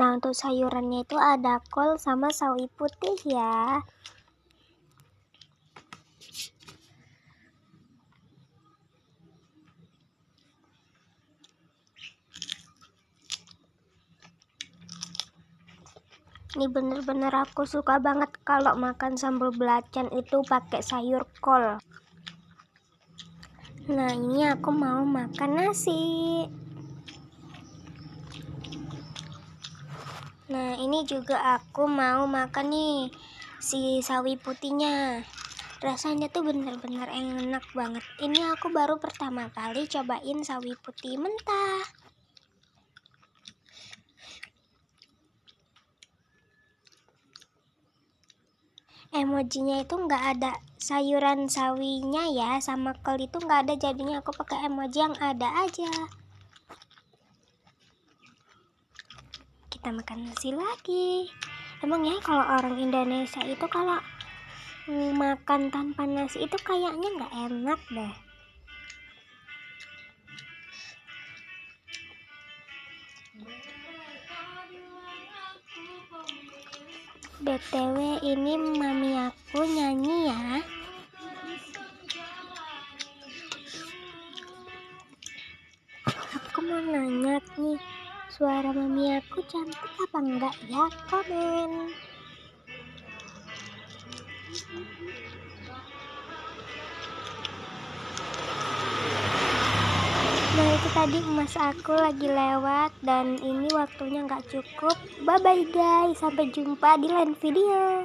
Nah, untuk sayurannya itu ada kol sama sawi putih ya. Ini bener-bener aku suka banget kalau makan sambal belacan itu pakai sayur kol. Nah, ini aku mau makan nasi. Nah, ini juga aku mau makan nih si sawi putihnya. Rasanya tuh bener-bener enak banget. Ini aku baru pertama kali cobain sawi putih mentah. Emojinya itu nggak ada sayuran sawinya ya, sama kol itu nggak ada, jadinya aku pakai emoji yang ada aja. Kita makan nasi lagi. Emang ya kalau orang Indonesia itu kalau makan tanpa nasi itu kayaknya nggak enak deh. BTW ini mami aku nyanyi ya. Aku mau nanya nih, suara mami aku cantik apa enggak ya? Komen. Nah, itu tadi emas aku lagi lewat dan ini waktunya nggak cukup. Bye bye guys, sampai jumpa di lain video.